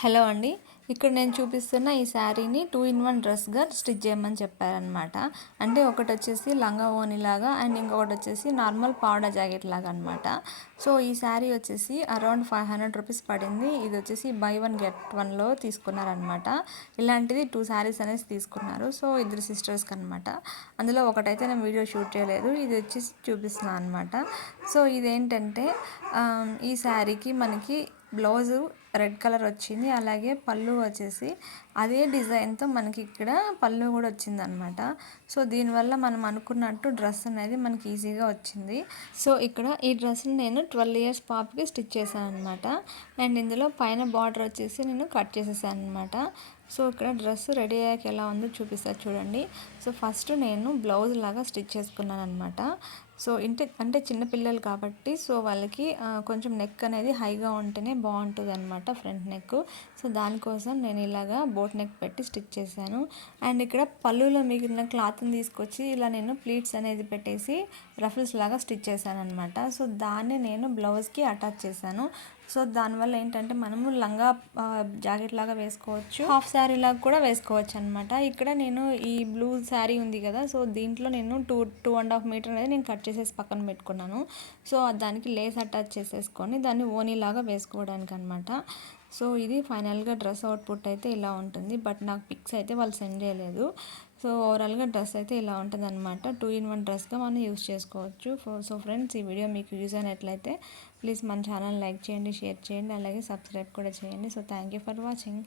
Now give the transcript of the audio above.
Hello అండి. ఇక్కడ నేను చూపిస్తున్న ఈ శారీని 2 ఇన్ 1 డ్రెస్‌గా స్టిచ్ చేయమని చెప్పారనమాట. అంటే ఒకటొచ్చేసి లంగా ఓణిలాగా అండ్ ఇంకొకటొచ్చేసి నార్మల్ పావడా జాకెట్ లాగా అనమాట. సో, ఈ శారీ వచ్చేసి అరౌండ్ 500 రూపీస్ పడింది. ఇదొచ్చేసి బై వన్ గెట్ వన్‌లో తీసుకున్నారనమాట. ఇలాంటిది 2 శారీస్ అనేసి తీసుకున్నారు. సో, ఇద్దరు సిస్టర్స్‌కనమాట. అందులో ఒకటైతే నేను వీడియో షూట్ చేయలేదు. ఇది వచ్చేసి చూపిస్తున్నాను అనమాట. సో, ఇదేంటంటే ఈ శారీకి మనకి బ్లౌజు రెడ్ కలర్ వచ్చింది. అలాగే పళ్ళు వచ్చేసి అదే డిజైన్తో మనకి ఇక్కడ పళ్ళు కూడా వచ్చిందనమాట. సో దీనివల్ల మనం అనుకున్నట్టు డ్రెస్ అనేది మనకి ఈజీగా వచ్చింది. సో ఇక్కడ ఈ డ్రెస్ని నేను 12 ఇయర్స్ పాపకి స్టిచ్ చేశాను అనమాట. అండ్ ఇందులో పైన బార్డర్ వచ్చేసి నేను కట్ చేసేసాను అనమాట. సో ఇక్కడ డ్రెస్ రెడీ అయ్యాక ఎలా ఉందో చూపిస్తా చూడండి. సో ఫస్ట్ నేను బ్లౌజ్ లాగా స్టిచ్ చేసుకున్నాను అనమాట. సో అంటే చిన్నపిల్లలు కాబట్టి సో వాళ్ళకి కొంచెం నెక్ అనేది హైగా ఉంటేనే బాగుంటుంది అనమాట, ఫ్రంట్ నెక్. సో దానికోసం నేను ఇలాగా బోట్ నెక్ పెట్టి స్టిచ్ చేశాను. అండ్ ఇక్కడ పళ్ళులో మిగిలిన క్లాత్ని తీసుకొచ్చి ఇలా నేను ప్లీట్స్ అనేది పెట్టేసి రఫుల్స్ లాగా స్టిచ్ చేశాను అనమాట. సో దాన్ని నేను బ్లౌజ్కి అటాచ్ చేశాను. సో దానివల్ల ఏంటంటే మనము లంగా జాకెట్ లాగా వేసుకోవచ్చు, హాఫ్ శారీ లాగా కూడా వేసుకోవచ్చు అనమాట. ఇక్కడ నేను ఈ బ్లూ శారీ ఉంది కదా, సో దీంట్లో నేను 2.5 మీటర్ అనేది నేను కట్ చేసేసి పక్కన పెట్టుకున్నాను. సో దానికి లేస్ అటాచ్ చేసేసుకొని దాన్ని ఓనీలాగా వేసుకోవడానికి అనమాట. సో ఇది ఫైనల్గా డ్రెస్ అవుట్పుట్ అయితే ఇలా ఉంటుంది. బట్ నాకు పిక్స్ అయితే వాళ్ళు సెండ్ చేయలేదు. సో ఓవరాల్గా డ్రెస్ అయితే ఇలా ఉంటుంది అనమాట. 2 ఇన్ 1 డ్రెస్గా మనం యూస్ చేసుకోవచ్చు. సో ఫ్రెండ్స్, ఈ వీడియో మీకు యూజ్ అయినట్లయితే ప్లీజ్ మన ఛానల్ లైక్ చేయండి, షేర్ చేయండి, అలాగే సబ్స్క్రైబ్ కూడా చేయండి. So thank you for watching.